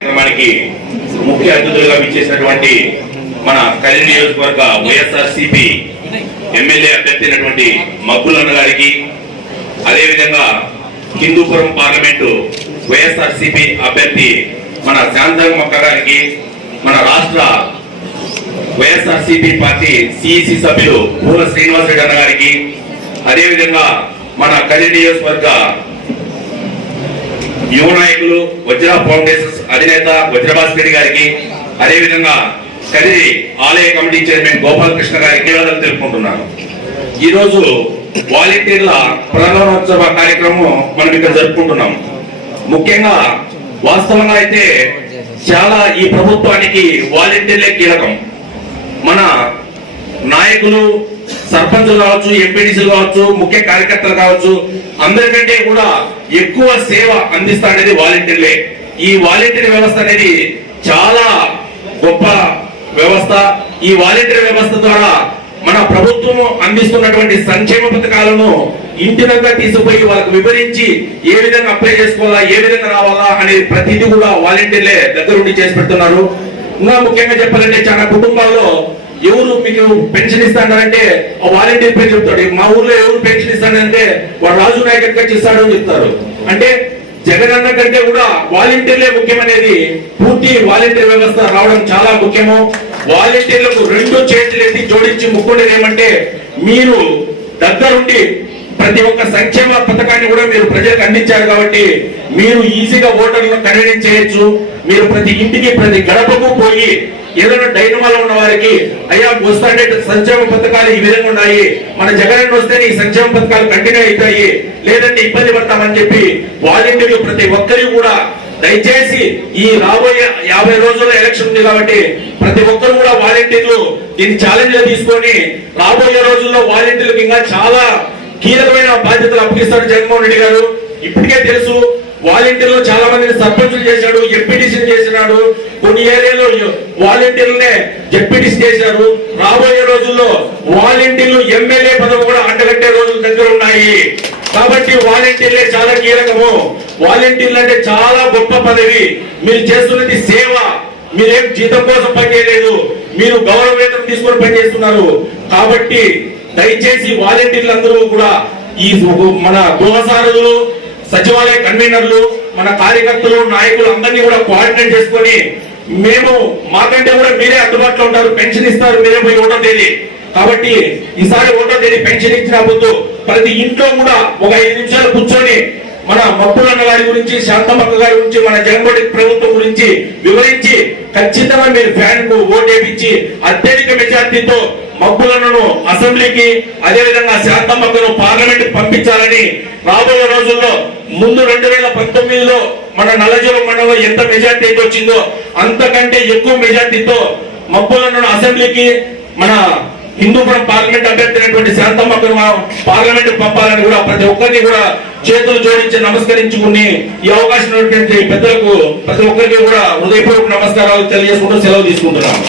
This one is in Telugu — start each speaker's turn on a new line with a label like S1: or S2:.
S1: కార్యక్రమానికి ముఖ్య అతిథులుగా విచ్చేసినటువంటి మన కళ్యాణ నియోజకవర్గ వైఎస్ఆర్ సిపి ఎమ్మెల్యే అభ్యర్థి అయినటువంటి మబ్బులన్న గారికి అదేవిధంగా హిందూపురం పార్లమెంటు వైఎస్ఆర్ సిపి అభ్యర్థి మన శాంతం మొక్క గారికి మన రాష్ట్ర వైఎస్ఆర్ సిపి పార్టీ సిఇసి సభ్యులు పూల శ్రీనివాసరెడ్డి అన్న గారికి అదేవిధంగా మన కళ్యాణ నియోజకవర్గ యువ నాయకులు వజ్ర ఫౌండేషన్ అధినేత వజ్రభాస్కర్ గారికి అదేవిధంగా కదిరి ఆలయ కమిటీ చైర్మన్ గోపాలకృష్ణ గారికి ధన్యవాదాలు తెలుపుకుంటున్నాను. ఈ రోజు వాలంటీర్ల ప్రధానోత్సవ కార్యక్రమం మనం ఇక్కడ జరుపుకుంటున్నాం. ముఖ్యంగా వాస్తవంగా అయితే చాలా ఈ ప్రభుత్వానికి వాలంటీర్లే కీలకం. మన నాయకులు సర్పంచులు కావచ్చు ఎంపీడీసీలు కావచ్చు ముఖ్య కార్యకర్తలు కావచ్చు అందరికంటే కూడా ఎక్కువ సేవ అందిస్తా అనేది వాలంటీర్లే. ఈ వాలంటీర్ వ్యవస్థ అనేది చాలా గొప్ప వ్యవస్థ. ఈ వాలంటీర్ వ్యవస్థ ద్వారా మన ప్రభుత్వం అందిస్తున్నటువంటి సంక్షేమ పథకాలను ఇంటినంగా తీసుకుపోయి వాళ్ళకు వివరించి ఏ విధంగా అప్లై చేసుకోవాలా ఏ విధంగా రావాలా అనేది ప్రతిదీ కూడా వాలంటీర్లే దగ్గరుండి చేసి పెడుతున్నారు. ఇంకా ముఖ్యంగా చెప్పాలంటే చాలా కుటుంబాల్లో ఎవరు మీకు పెన్షన్ ఇస్తానంటే ఆ వాలంటీర్ పేరు చెప్తాడు. మా ఊర్లో ఎవరు పెన్షన్ ఇస్తానంటే వాడు రాజు నాయకుడి వచ్చి ఇస్తాడు అని చెప్తారు అంటే జగనన్న కంటే కూడా వాలంటీర్లే ముఖ్యమనేది పూర్తి వాలంటీర్ వ్యవస్థ రావడం చాలా ముఖ్యము. వాలంటీర్లకు రెండు చేతులు ఎత్తి జోడించి ముక్కుండేది ఏమంటే మీరు దగ్గరుండి ప్రతి ఒక్క సంక్షేమ పథకాన్ని కూడా మీరు ప్రజలకు అందించారు కాబట్టి మీరు ఈజీగా ఓటర్లను కన్వీనియన్స్ చేయొచ్చు. మీరు ప్రతి ఇంటికి ప్రతి గడపకు పోయి ఏదైనా డైనమాలో ఉన్న వారికి అయ్యా వస్తాంటే సంక్షేమ పథకాలు ఈ విధంగా ఉన్నాయి. మన జగన్ వస్తే ఈ సంక్షేమ పథకాలు కంటిన్యూ అవుతాయి. లేదంటే ఇబ్బంది పడతామని చెప్పి వాలంటీర్లు ప్రతి ఒక్కరికి కూడా దయచేసి ఈ రాబోయే యాభై రోజుల ఎలక్షన్ ఉంది కాబట్టి ప్రతి ఒక్కరు కూడా వాలంటీర్లు దీన్ని ఛాలెంజ్గా తీసుకొని రాబోయే రోజుల్లో వాలంటీర్లకు ఇంకా చాలా కీలకమైన బాధ్యతలు అప్పగిస్తాడు జగన్మోహన్ రెడ్డి గారు. ఇప్పటికే తెలుసు వాలంటీర్లు చాలా మందిని సర్పంచులు చేశాడు ఎంపీటీసీ చేసినాడు. కొన్ని ఏరియాలో వాలంటీర్లనే జెడ్పీటీసీ చేశారు. రాబోయే రోజుల్లో వాలంటీర్లు ఎమ్మెల్యే పదవి కూడా అంటగట్టే రోజులు దగ్గర ఉన్నాయి. కాబట్టి వాలంటీర్లే చాలా కీలకము. వాలంటీర్లు అంటే చాలా గొప్ప పదవి. మీరు చేస్తున్నది సేవ. మీరేం జీతం కోసం పనిచేయలేదు. మీరు గౌరవ వేతనం తీసుకొని పనిచేస్తున్నారు. కాబట్టి దయచేసి వాలంటీర్లు అందరూ కూడా ఈ మన గృహసారులు సచివాలయ కన్వీనర్లు మన కార్యకర్తలు నాయకులు అందరినీ కూడా కోఆర్డినేట్ చేసుకొని మేము మాకంటే కూడా మీరే అందుబాటులో ఉంటారు పెన్షన్ ఇస్తారు మీరే పోయి ఒకటో తేదీ. కాబట్టి ఈసారి ఒకటో తేదీ పెన్షన్ ఇచ్చినప్పుడు ప్రతి ఇంట్లో కూడా ఒక ఐదు నిమిషాలు కూర్చొని మన మప్పులన్న గారి గురించి శాంతమ్మక్క గారి గురించి మన జగన్మోహన్ ప్రభుత్వం గురించి వివరించి ఖచ్చితంగా మీరు ఫ్యాన్కు ఓటేపించి అత్యధిక మెజార్టీతో మబ్బులను అసెంబ్లీకి అదేవిధంగా శాంతమ్మక్కను పార్లమెంట్ పంపించాలని రాబోయే రోజుల్లో ముందు రెండు వేల పంతొమ్మిదిలో మన నల్లజీవ మండలంలో ఎంత మెజార్టీ అయితే వచ్చిందో అంతకంటే ఎక్కువ మెజార్టీతో మబ్బులను అసెంబ్లీకి మన హిందూపురం పార్లమెంట్ అభ్యర్థి అయినటువంటి శాంతమ్మక్కను పార్లమెంట్ పంపాలని కూడా ప్రతి ఒక్కరిని కూడా చేతులు జోడించి నమస్కరించుకుని ఈ అవకాశం ఉన్నటువంటి పెద్దలకు ప్రతి ఒక్కరికి కూడా హృదయపూర్వక నమస్కారాలు తెలియజేసుకుంటూ సెలవు తీసుకుంటున్నాను